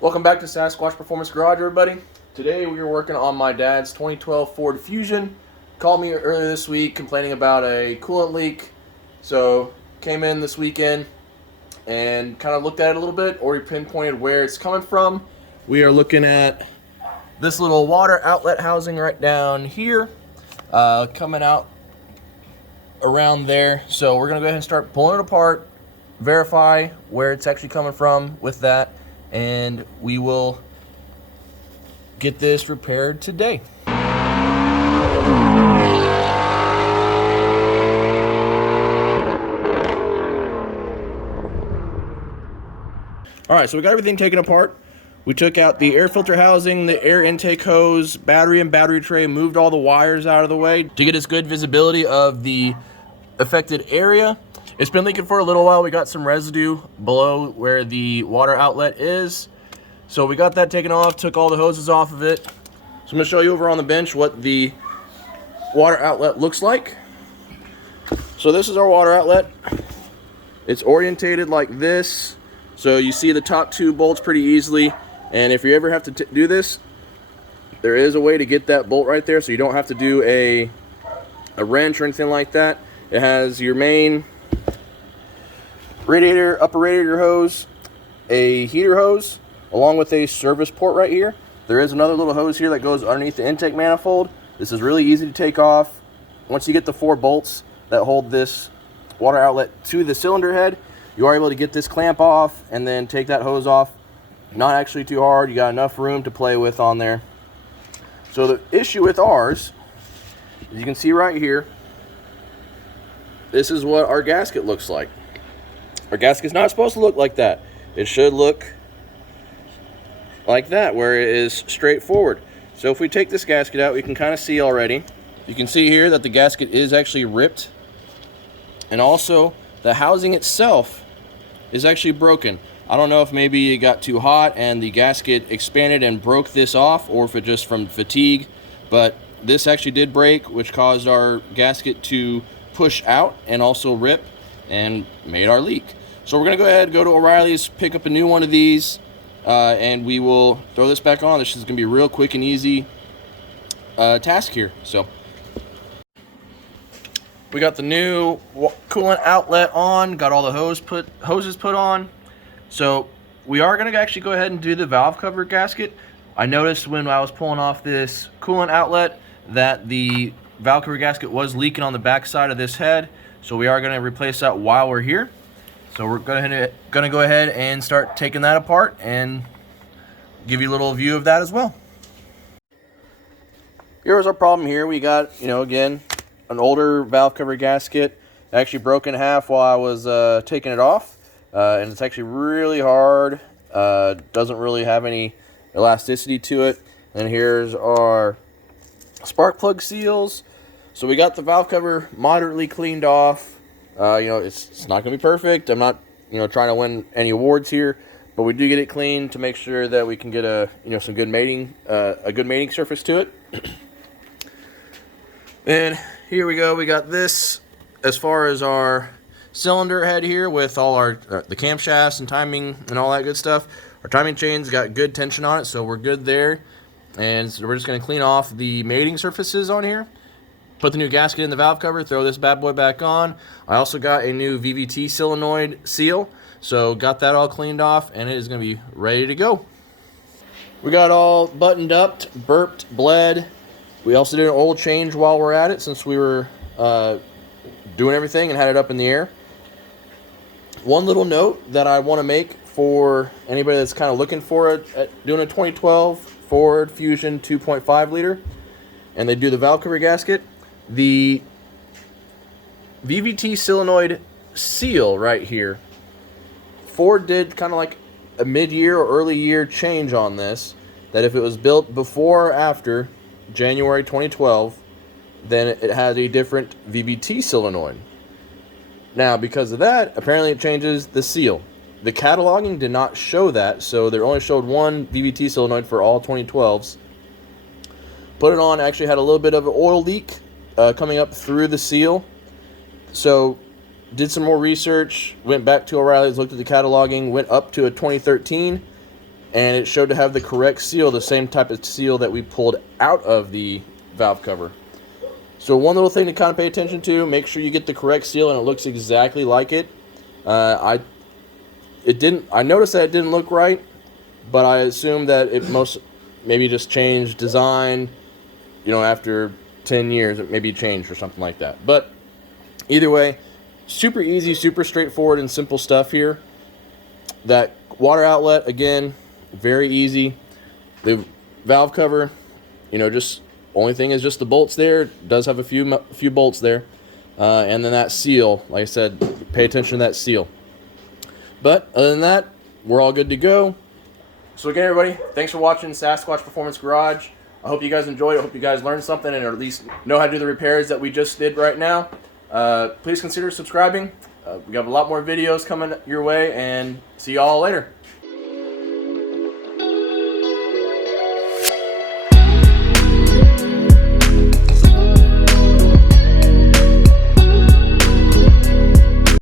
Welcome back to Sasquatch Performance Garage, everybody. Today we are working on my dad's 2012 Ford Fusion. Called me earlier this week complaining about a coolant leak. So came in this weekend and kind of looked at it a little bit, already pinpointed where it's coming from. We are looking at this little water outlet housing right down here, coming out around there. So we're gonna go ahead and start pulling it apart, verify where it's actually coming from with that, and we will get this repaired today. All right, so we got everything taken apart. We took out the air filter housing, the air intake hose, battery and battery tray, moved all the wires out of the way to get us good visibility of the affected area. It's been leaking for a little while. We got some residue below where the water outlet is. So we got that taken off, took all the hoses off of it. So I'm gonna show you over on the bench what the water outlet looks like. So this is our water outlet. It's orientated like this. So you see the top two bolts pretty easily. And if you ever have to do this, there is a way to get that bolt right there, so you don't have to do a wrench or anything like that. It has your main radiator, upper radiator hose, a heater hose, along with a service port right here. There is another little hose here that goes underneath the intake manifold. This is really easy to take off. Once you get the 4 bolts that hold this water outlet to the cylinder head, you are able to get this clamp off and then take that hose off. Not actually too hard. You got enough room to play with on there. So the issue with ours, as you can see right here, this is what our gasket looks like. Our gasket's not supposed to look like that. It should look like that, where it is straightforward. So if we take this gasket out, we can kind of see already. You can see here that the gasket is actually ripped. And also, the housing itself is actually broken. I don't know if maybe it got too hot and the gasket expanded and broke this off, or if it just from fatigue, but this actually did break, which caused our gasket to push out and also rip and made our leak. So we're gonna go ahead, go to O'Reilly's, pick up a new one of these, and we will throw this back on. This is gonna be a real quick and easy task here. So we got the new coolant outlet on, got all the hoses put on. So we are gonna actually go ahead and do the valve cover gasket. I noticed when I was pulling off this coolant outlet that the valve cover gasket was leaking on the back side of this head. So we are gonna replace that while we're here. So we're gonna go ahead and start taking that apart and give you a little view of that as well. Here's our problem here. We got, again, an older valve cover gasket, actually broke in half while I was taking it off. And it's actually really hard. Doesn't really have any elasticity to it. And here's our spark plug seals. So we got the valve cover moderately cleaned off. It's not going to be perfect. I'm not, trying to win any awards here, but we do get it clean to make sure that we can get a good mating surface to it. And here we go. We got this as far as our cylinder head here with all our the camshafts and timing and all that good stuff. Our timing chain's got good tension on it, so we're good there. And so we're just going to clean off the mating surfaces on here. Put the new gasket in the valve cover, throw this bad boy back on. I also got a new VVT solenoid seal, so got that all cleaned off, and it is going to be ready to go. We got all buttoned up, burped, bled. We also did an oil change while we're at it, since we were doing everything and had it up in the air. One little note that I want to make for anybody that's kind of looking for it, doing a 2012 Ford Fusion 2.5 liter, and they do the valve cover gasket, the VVT solenoid seal right here, Ford did kind of like a mid-year or early year change on this, that if it was built before or after January 2012, then it has a different VVT solenoid. Now, because of that, apparently it changes the seal. The cataloging did not show that, so they only showed one VVT solenoid for all 2012s. Put it on, actually had a little bit of an oil leak coming up through the seal. So did some more research, went back to O'Reilly's, looked at the cataloging, went up to a 2013, and it showed to have the correct seal, the same type of seal that we pulled out of the valve cover. So one little thing to kind of pay attention to, make sure you get the correct seal and it looks exactly like it. I noticed that it didn't look right, but I assumed that it maybe just changed design, you know, after 10 years it maybe changed or something like that. But either way, super easy, super straightforward and simple stuff here. That water outlet, again, very easy. The valve cover, you know, just only thing is just the bolts there. It does have a few bolts there. And then that seal, like I said, pay attention to that seal. But other than that, we're all good to go. So again, everybody, thanks for watching Sasquatch Performance Garage. I hope you guys enjoyed it. I hope you guys learned something and at least know how to do the repairs that we just did right now. Please consider subscribing. We got a lot more videos coming your way, and see y'all later.